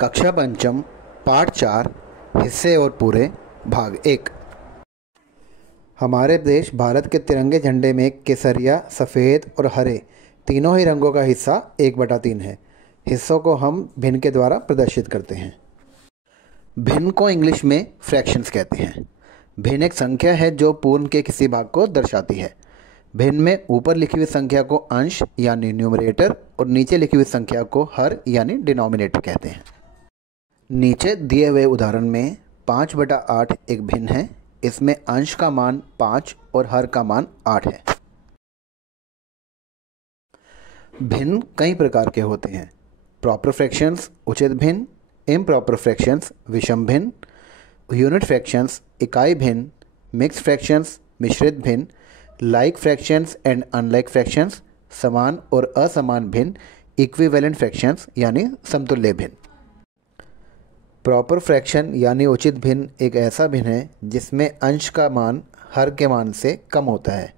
कक्षा पंचम पाठ 4 हिस्से और पूरे भाग 1। हमारे देश भारत के तिरंगे झंडे में केसरिया, सफ़ेद और हरे तीनों ही रंगों का हिस्सा 1/3 है। हिस्सों को हम भिन्न के द्वारा प्रदर्शित करते हैं। भिन्न को इंग्लिश में फ्रैक्शंस कहते हैं। भिन्न एक संख्या है जो पूर्ण के किसी भाग को दर्शाती है। भिन्न में ऊपर लिखी हुई संख्या को अंश यानी न्यूमरेटर और नीचे लिखी हुई संख्या को हर यानी डिनोमिनेटर कहते हैं। नीचे दिए हुए उदाहरण में 5/8 एक भिन्न है। इसमें अंश का मान 5 और हर का मान 8 है। भिन्न कई प्रकार के होते हैं। प्रॉपर फ्रैक्शंस उचित भिन्न, इम्प्रॉपर फ्रैक्शंस विषम भिन्न, यूनिट फ्रैक्शंस इकाई भिन्न, मिक्स फ्रैक्शंस मिश्रित भिन्न, like fractions and unlike fractions समान और असमान भिन्न, इक्विवेलेंट फ्रैक्शंस यानी समतुल्य भिन्न। प्रॉपर फ्रैक्शन यानी उचित भिन्न एक ऐसा भिन्न है जिसमें अंश का मान हर के मान से कम होता है,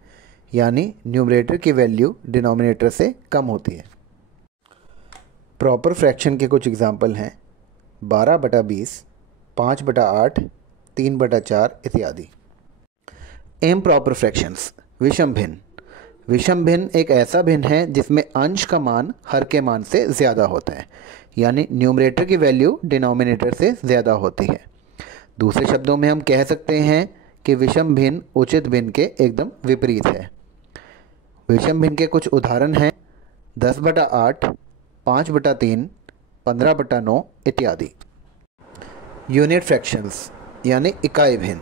यानी न्यूमरेटर की वैल्यू डिनोमिनेटर से कम होती है। प्रॉपर फ्रैक्शन के कुछ एग्जाम्पल हैं 12/20, 5/8, 3/4 इत्यादि। इम्प्रॉपर फ्रैक्शंस विषम भिन्न। विषम भिन्न एक ऐसा भिन्न है जिसमें अंश का मान हर के मान से ज़्यादा होता है, यानी न्यूमरेटर की वैल्यू डिनोमिनेटर से ज़्यादा होती है। दूसरे शब्दों में हम कह सकते हैं कि विषम भिन्न उचित भिन्न के एकदम विपरीत है। विषम भिन्न के कुछ उदाहरण हैं 10/8, 5/3, 15/9 इत्यादि। यूनिट फ्रैक्शंस यानी इकाई भिन्न।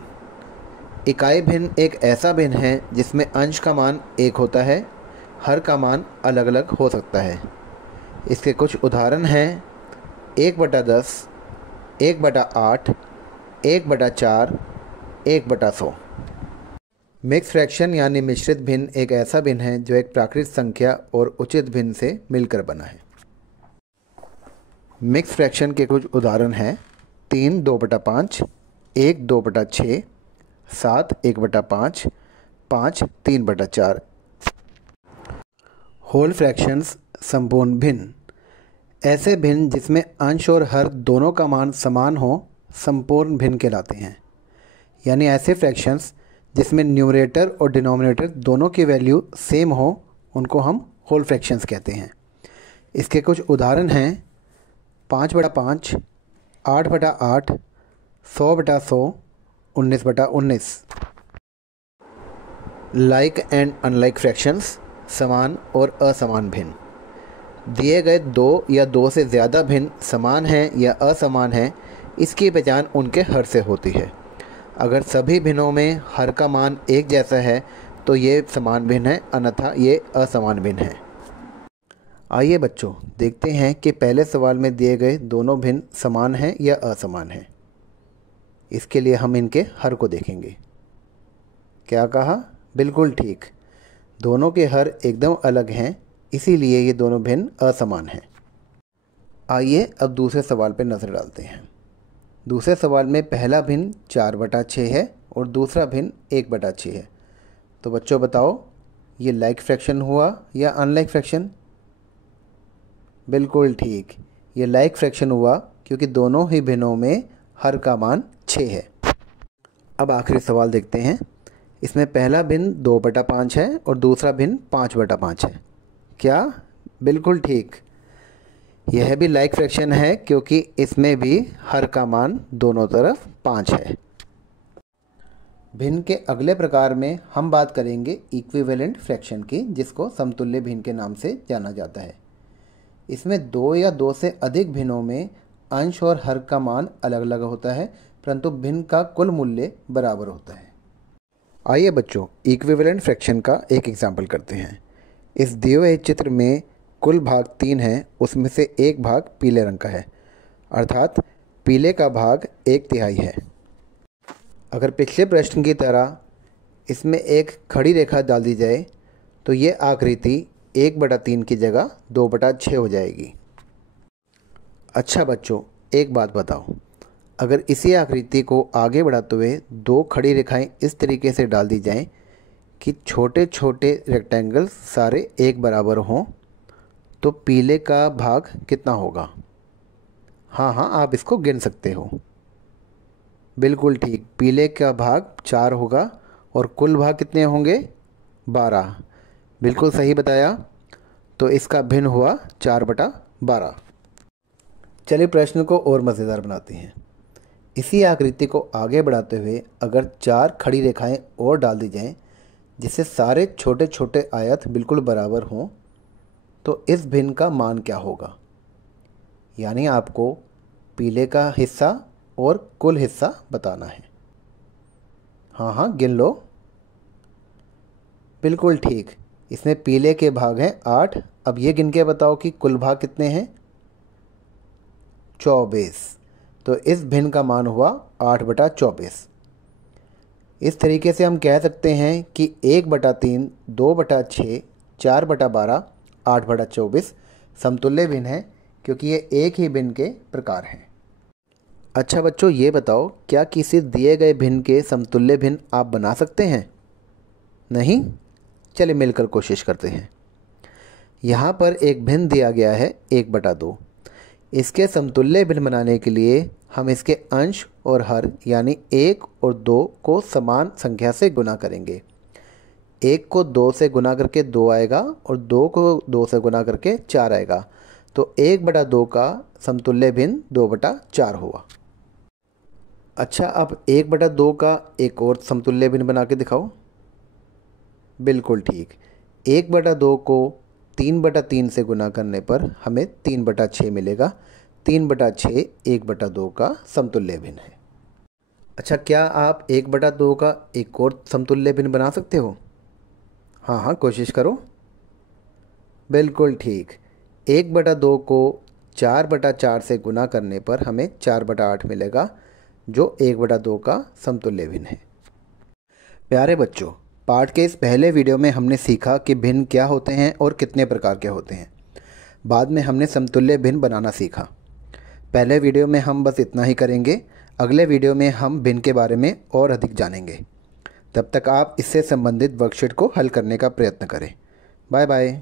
इकाई भिन्न एक ऐसा भिन्न है जिसमें अंश का मान 1 होता है, हर का मान अलग अलग हो सकता है। इसके कुछ उदाहरण हैं 1/10, 1/8, 1/4, 1/100। मिक्स फ्रैक्शन यानी मिश्रित भिन्न एक ऐसा भिन्न है जो एक प्राकृतिक संख्या और उचित भिन्न से मिलकर बना है। मिक्स फ्रैक्शन के कुछ उदाहरण हैं 3 2/5, 1 2/6, 7 1/5, 5 3/4। होल फ्रैक्शंस संपूर्ण भिन्न। ऐसे भिन्न जिसमें अंश और हर दोनों का मान समान हो संपूर्ण भिन्न कहलाते हैं, यानी ऐसे फ्रैक्शंस जिसमें न्यूमरेटर और डिनोमिनेटर दोनों की वैल्यू सेम हो उनको हम होल फ्रैक्शंस कहते हैं। इसके कुछ उदाहरण हैं 5/5, 8/8, 100/100, 19/19। लाइक एंड अनलाइक फ्रैक्शंस समान और असमान भिन्न। दिए गए दो या दो से ज़्यादा भिन्न समान हैं या असमान हैं, इसकी पहचान उनके हर से होती है। अगर सभी भिन्नों में हर का मान एक जैसा है तो ये समान भिन्न है, अन्यथा ये असमान भिन्न है। आइए बच्चों देखते हैं कि पहले सवाल में दिए गए दोनों भिन्न समान हैं या असमान हैं। इसके लिए हम इनके हर को देखेंगे। क्या कहा? बिल्कुल ठीक, दोनों के हर एकदम अलग हैं, इसीलिए ये दोनों भिन्न असमान हैं। आइए अब दूसरे सवाल पर नज़र डालते हैं। दूसरे सवाल में पहला भिन्न 4/6 है और दूसरा भिन्न 1/6 है। तो बच्चों बताओ, ये लाइक फ्रैक्शन हुआ या अनलाइक फ्रैक्शन? बिल्कुल ठीक, ये लाइक फ्रैक्शन हुआ क्योंकि दोनों ही भिन्नों में हर का मान 6 है। अब आखिरी सवाल देखते हैं। इसमें पहला भिन्न 2/5 है और दूसरा भिन्न 5/5 है। क्या? बिल्कुल ठीक, यह भी लाइक फ्रैक्शन है क्योंकि इसमें भी हर का मान दोनों तरफ 5 है। भिन्न के अगले प्रकार में हम बात करेंगे इक्विवेलेंट फ्रैक्शन की, जिसको समतुल्य भिन्न के नाम से जाना जाता है। इसमें दो या दो से अधिक भिन्नों में अंश और हर का मान अलग अलग होता है, परंतु भिन्न का कुल मूल्य बराबर होता है। आइए बच्चों इक्विवेलेंट फ्रैक्शन का एक एग्जाम्पल करते हैं। इस दिए हुए चित्र में कुल भाग 3 हैं, उसमें से एक भाग पीले रंग का है, अर्थात पीले का भाग 1/3 है। अगर पिछले प्रश्न की तरह इसमें एक खड़ी रेखा डाल दी जाए तो ये आकृति 1/3 की जगह 2/6 हो जाएगी। अच्छा बच्चों, एक बात बताओ, अगर इसी आकृति को आगे बढ़ाते हुए दो खड़ी रेखाएं इस तरीके से डाल दी जाएं कि छोटे छोटे रेक्टेंगल सारे एक बराबर हों, तो पीले का भाग कितना होगा? हाँ हाँ, आप इसको गिन सकते हो। बिल्कुल ठीक, पीले का भाग 4 होगा और कुल भाग कितने होंगे? 12। बिल्कुल सही बताया। तो इसका भिन्न हुआ 4/12। चलिए प्रश्न को और मज़ेदार बनाते हैं। इसी आकृति को आगे बढ़ाते हुए अगर 4 खड़ी रेखाएं और डाल दी जाएं, जिससे सारे छोटे छोटे आयत बिल्कुल बराबर हों, तो इस भिन्न का मान क्या होगा? यानी आपको पीले का हिस्सा और कुल हिस्सा बताना है। हाँ हाँ, गिन लो। बिल्कुल ठीक, इसमें पीले के भाग हैं 8। अब ये गिन के बताओ कि कुल भाग कितने हैं? 24। तो इस भिन्न का मान हुआ 8/24। इस तरीके से हम कह सकते हैं कि 1/3, 2/6, 4/12, 8/24 समतुल्य भिन्न है, क्योंकि ये एक ही भिन्न के प्रकार हैं। अच्छा बच्चों, ये बताओ, क्या किसी दिए गए भिन्न के समतुल्य भिन्न आप बना सकते हैं? नहीं? चलिए मिलकर कोशिश करते हैं। यहाँ पर एक भिन्न दिया गया है 1/2। इसके समतुल्य भिन्न बनाने के लिए हम इसके अंश और हर यानी 1 और 2 को समान संख्या से गुना करेंगे। 1 को 2 से गुना करके 2 आएगा और 2 को 2 से गुना करके 4 आएगा। तो 1/2 का समतुल्य भिन्न 2/4 हुआ। अच्छा, अब 1/2 का एक और समतुल्य भिन्न बना के दिखाओ। बिल्कुल ठीक, 1/2 को 3/3 से गुना करने पर हमें 3/6 मिलेगा। 3/6 1/2 का समतुल्य भिन्न है। अच्छा, क्या आप 1/2 का एक और समतुल्य भिन्न बना सकते हो? हाँ हाँ, कोशिश करो। बिल्कुल ठीक, 1/2 को 4/4 से गुना करने पर हमें 4/8 मिलेगा, जो 1/2 का समतुल्य भिन्न है। प्यारे बच्चों, पाठ के इस पहले वीडियो में हमने सीखा कि भिन्न क्या होते हैं और कितने प्रकार के होते हैं। बाद में हमने समतुल्य भिन्न बनाना सीखा। पहले वीडियो में हम बस इतना ही करेंगे। अगले वीडियो में हम भिन्न के बारे में और अधिक जानेंगे। तब तक आप इससे संबंधित वर्कशीट को हल करने का प्रयत्न करें। Bye bye.